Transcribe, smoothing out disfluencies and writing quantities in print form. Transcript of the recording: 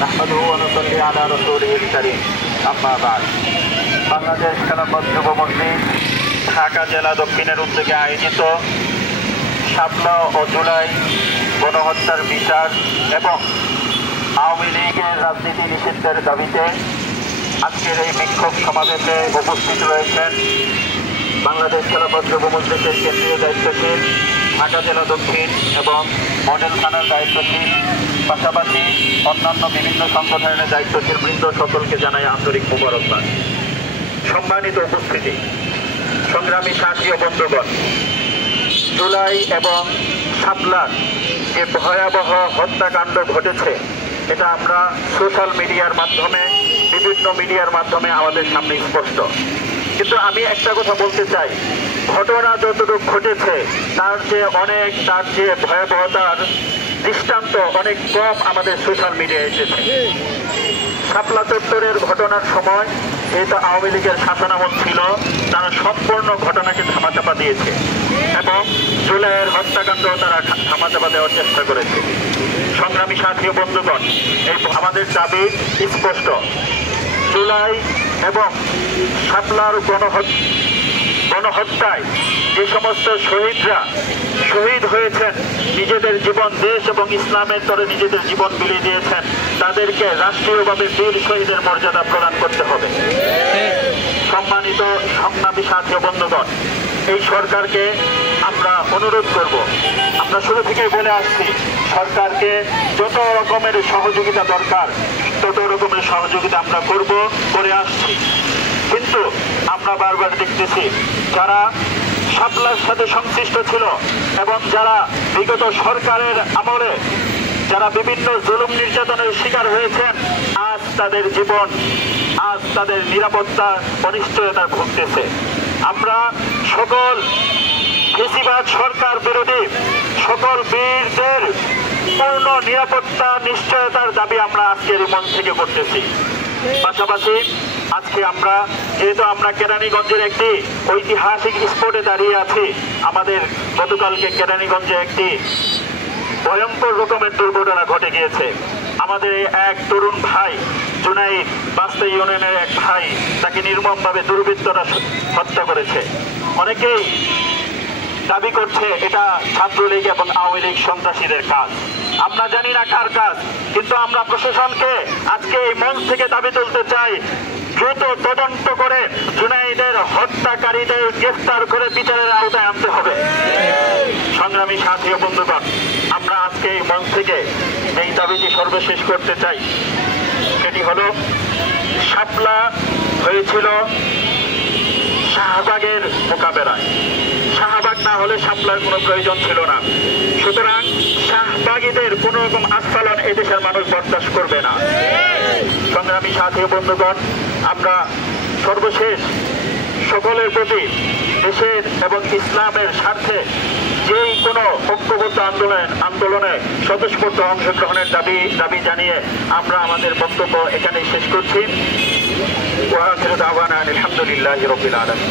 নাহমাদুহু ওয়া নুসাল্লি আলা রাসূলিহিল কারীম। আম্মা বা'দ। বাংলাদেশ খেলাফত যুব মজলিস ঢাকা জেলা দক্ষিণের উদ্যোগে আয়োজিত শাপলা ও জুলাই গণহত্যার বিচার এবং আওয়ামী লীগের রাজনীতি নিষিদ্ধের দাবিতে আজকের এই বিক্ষোভ সমাবেশে উপস্থিত রয়েছেন বাংলাদেশ খেলাফত যুব মজলিসের কেন্দ্রীয় দায়িত্বশীল, ঢাকা জেলা দক্ষিণ এবং মডেল থানার দায়িত্বশীল, পাশাপাশি অন্যান্য বিভিন্ন সংগঠনের দায়িত্বশীল বৃন্দ, সকলকে জানাই আন্তরিক মোবারকবাদ। সম্মানিত উপস্থিতি, সংগ্রামী সাথী ও বন্ধুগণ, জুলাই এবং শাপলার যে ভয়াবহ হত্যাকাণ্ড ঘটেছে এটা আমরা সোশ্যাল মিডিয়ার মাধ্যমে, বিভিন্ন মিডিয়ার মাধ্যমে আমাদের সামনে স্পষ্ট। কিন্তু আমি একটা কথা বলতে চাই, ঘটনা যতটুকু ঘটেছে তার যে ভয়াবহতার দৃষ্টান্ত অনেক কম আমাদের সোশ্যাল মিডিয়ায় এসেছে। শাপলা চত্বরের ঘটনার সময় যেহেতু আওয়ামী লীগের শাসনামল ছিল, তারা সম্পূর্ণ ঘটনাকে ধামাচাপা দিয়েছে এবং জুলাইয়ের হত্যাকাণ্ড তারা ধামাচাপা দেওয়ার চেষ্টা করেছে। সংগ্রামী সাথী ও বন্ধুগণ, এই আমাদের দাবি স্পষ্ট। জুলাই এবং শাপলার গণহত্যায় যে সমস্ত শহীদরা শহীদ হয়েছেন, নিজেদের জীবন দেশ এবং ইসলামের তরে নিজেদের জীবন বিলিয়ে দিয়েছেন, তাদেরকে রাষ্ট্রীয়ভাবে বীর শহীদের মর্যাদা প্রদান করতে হবে। সম্মানিত সংগ্রামী সাথী ও বন্ধুগণ, এই সরকারকে আমরা অনুরোধ করব, আমরা শুরু থেকেই বলে আসছি, সরকারকে যত রকমের সহযোগিতা দরকার তত রকমের সহযোগিতা আমরা করে আসছি। কিন্তু আমরা বারবার দেখতেছি যারা শাপলার সাথে সংশ্লিষ্ট ছিল এবং যারা বিগত সরকারের আমলে যারা বিভিন্ন জুলুম নির্যাতনের শিকার হয়েছেন, আজ তাদের জীবন, আজ তাদের নিরাপত্তা অনিশ্চয়তা ভুগতেছে। আমরা সকল ফ্যাসিবাদ সরকার বিরোধী সকল বীরদের পূর্ণ নিরাপত্তা নিশ্চয়তার দাবি আমরা আজকের মন থেকে করতেছি। পাশাপাশি আজকে যেহেতু আমরা কেরানীগঞ্জের একটি ঐতিহাসিক স্পটে দাঁড়িয়ে আছি, আমাদের গতকালকে কেরানীগঞ্জে একটি ভয়ঙ্কর রকমের দুর্ঘটনা ঘটে গিয়েছে। আমাদের এক তরুণ ভাই জুনাইদ, বাস্তা ইউনিয়নের এক ভাই, তাকে নির্মমভাবে দুর্বৃত্তরা হত্যা করেছে। অনেকেই দাবি করছে এটা ছাত্রলীগ এবং আওয়ামী লীগ সন্ত্রাসীদের কাজ। আমরা জানি না কার কাজ, কিন্তু আমরা প্রশাসনকে আজকে এই মঞ্চ থেকে দাবি তুলতে চাই, দ্রুত তদন্ত করে জুনাইদের হত্যাকারীদের গ্রেফতার করে বিচারের আওতায় আনতে হবে। সংগ্রামী সাথী ও বন্ধুগণ, আমরা আজকে এই মঞ্চ থেকে এই দাবিটি সর্বশেষ করতে চাই, সেটি হলো শাপলা হয়েছিল শাহবাগের মোকাবেলায়। শাহবাগ না হলে শাপলার কোনো প্রয়োজন ছিল না। সুতরাং শাহবাগীদের কোন রকম আস্ফালন এদেশের মানুষ বরদাস্ত করবে না। সংগ্রামী সাথী বন্ধুগণ, আমরা সর্বশেষ সকলের প্রতি দেশের এবং ইসলামের স্বার্থে যেই কোনো ঐক্যবদ্ধ আন্দোলনে স্বতঃস্ফূর্ত অংশগ্রহণের দাবি জানিয়ে আমরা আমাদের বক্তব্য এখানেই শেষ করছি। ওয়া আখিরু দাওয়ানা আলহামদুলিল্লাহি রাব্বিল আলামিন।